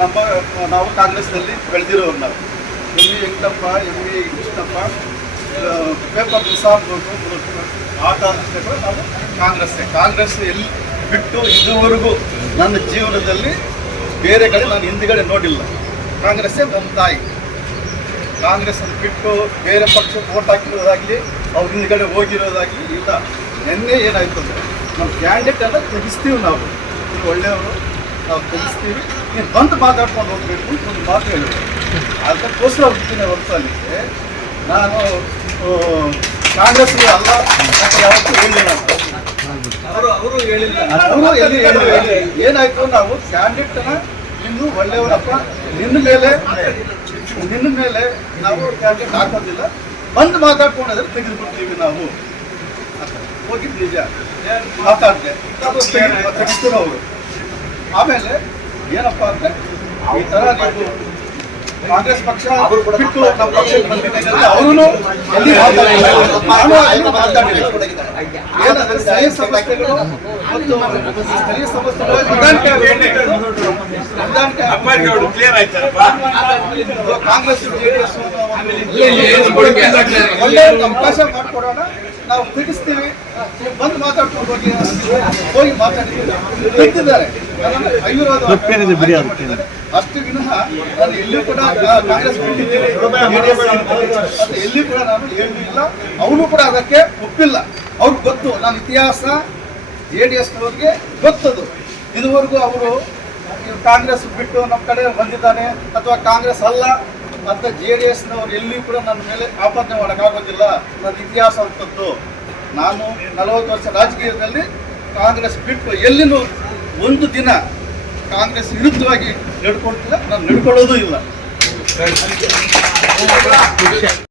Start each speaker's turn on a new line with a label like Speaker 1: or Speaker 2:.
Speaker 1: ನಮ್ಮ ನಾವು ಕಾಂಗ್ರೆಸ್ನಲ್ಲಿ ಬೆಳೆದಿರೋರು ನಾವು M V Venkatappa M V Krishnappa ಆ, ಪೇಪರ್ ಪ್ರಸಾದ್ ಆಟ ಕಾರಣಕ್ಕೆ ನಾವು ಕಾಂಗ್ರೆಸ್ ಕಾಂಗ್ರೆಸ್ ಎಲ್ಲಿ ಬಿಟ್ಟು ಇದುವರೆಗೂ ನನ್ನ ಜೀವನದಲ್ಲಿ ಬೇರೆ ಕಡೆ ನಾನು ಹಿಂದಿಗಡೆ ನೋಡಿಲ್ಲ. ಕಾಂಗ್ರೆಸ್ಸೇ ನಮ್ಮ ತಾಯಿ. ಕಾಂಗ್ರೆಸ್ ಬಿಟ್ಟು ಬೇರೆ ಪಕ್ಷ ಓಟ್ ಹಾಕಿರೋದಾಗಲಿ ಅವ್ರ ಹಿಂದ್ಗಡೆ ಹೋಗಿರೋದಾಗಲಿ ಇಲ್ಲ ನೆನ್ನೆ ಏನಾಯ್ತು ಅಂದರೆ ನಮ್ಮ ಕ್ಯಾಂಡಿಡೇಟ್ ಎಲ್ಲ ತೆಗಿಸ್ತೀವಿ ನೀವು. ಒಳ್ಳೆಯವರು ನಾವು ತಿಳಿಸ್ತೀವಿ ನೀನು ಬಂದು ಮಾತಾಡ್ಕೊಂಡು ಹೋಗ್ಬೇಕು ಅಂತ ಒಂದು ಮಾತು ಹೇಳಿದ್ರು. ಅದಕ್ಕೋಸ್ಕರ ಹೋಗ್ತೀನಿ ಹೊರತಾಗಿದ್ದೆ ನಾನು ಕಾಂಗ್ರೆಸ್ ಕಾಂಗ್ರೆಸ್ಗೆ ಅಲ್ಲ ಅಂತ ಯಾವತ್ತೂ ಹೇಳಿಲ್ಲ ಅವರು ಅವರು ಹೇಳಿಲ್ಲ. ಅವರು ಎಲ್ಲಿ ಹೇಳಿಲ್ಲ ಏನಾಯ್ತು ನಾವು ಕ್ಯಾಂಡಿಡೇಟ್ನ ನಿನ್ನ ಒಳ್ಳೆಯವರಪ್ಪ ನಿನ್ನ ಮೇಲೆ ನಿನ್ನ ಮೇಲೆ ನಾವು ಕ್ಯಾಂಡಿಡೇಟ್ ಹಾಕೋದಿಲ್ಲ. ಬಂದು ಮಾತಾಡ್ಕೊಂಡ್ರೆ ತೆಗೆದುಬಿಡ್ತೀವಿ ನಾವು. ಹೋಗಿ ಹೋಗಿದ್ದು ನಿಜ. ಮಾತಾಡಿದೆ. ಅವರು. ಆಮೇಲೆ ಏನಪ್ಪ ಅಂದ್ರೆ ಈ ಥರ ನೀವು ಕಾಂಗ್ರೆಸ್ ಪಕ್ಷ ಬಿಟ್ಟು ನಮ್ಮ ಪಕ್ಷಕ್ಕೆ ಬಂದಿದ್ದೇನೆ ಅವರು ಎಲ್ಲಿ ಏನಂದ್ರೆ ಸ್ಥಳೀಯ ಸಂಸ್ಥೆಗಳು ಮತ್ತು ಸ್ಥಳೀಯ ಸಂಸ್ಥೆಗಳು
Speaker 2: ಕ್ಲಿಯರ್ ಆಯ್ತಾರಪ್ಪ.
Speaker 1: ಕಾಂಗ್ರೆಸ್ ಜೆಡಿಎಸ್ ಒಳ್ಳೆ ಅವಕಾಶ ಮಾಡಿಕೊಡೋಣ. ನಾವು ತಿಳಿಸ್ತೀವಿ. ಬಂದು ಮಾತಾಡ್ಕೊಂಡು ಹೋಗಿ ಹೋಗಿ ಮಾತಾಡಿದ್ದೀವಿ. ಅಷ್ಟು ವಿನಃ ನಾನು ಎಲ್ಲೂ ಕೂಡ ಕಾಂಗ್ರೆಸ್ ಬಿಟ್ಟಿದ್ದೇನೆ. JDS ಅಂತ ಎಲ್ಲಿ ಕೂಡ ನಾನು ಹೇಳಿಲ್ಲ ಅವನು ಕೂಡ ಅದಕ್ಕೆ ಒಪ್ಪಿಲ್ಲ. ಅವ್ರಿಗೆ ಗೊತ್ತು. ನನ್ನ ಇತಿಹಾಸ ಜೆ ಡಿ ಎಸ್ನವ್ರಿಗೆ ಗೊತ್ತದು. ಇದುವರೆಗೂ ಅವರು ಕಾಂಗ್ರೆಸ್ ಬಿಟ್ಟು ನಮ್ಮ ಕಡೆ ಬಂದಿದ್ದಾನೆ ಅಥವಾ ಕಾಂಗ್ರೆಸ್ ಅಲ್ಲ ಅಂತ ಜೆ ಡಿ ಎಸ್ನವ್ರು ಎಲ್ಲಿಯೂ ಕೂಡ ನನ್ನ ಮೇಲೆ ಆಪಾದನೆ ಮಾಡೋಕ್ಕಾಗೋದಿಲ್ಲ. ನನ್ನ ಇತಿಹಾಸ ಅಂತದ್ದು ನಾನು ನಲವತ್ತು ವರ್ಷ ರಾಜಕೀಯದಲ್ಲಿ ಕಾಂಗ್ರೆಸ್ ಬಿಟ್ಟು ಎಲ್ಲಿನೂ ಒಂದು ದಿನ ಕಾಂಗ್ರೆಸ್ ವಿರುದ್ಧವಾಗಿ ನಡ್ಕೊಳ್ತಿಲ್ಲ. ನಾನು ನಡ್ಕೊಳ್ಳೋದೂ ಇಲ್ಲ.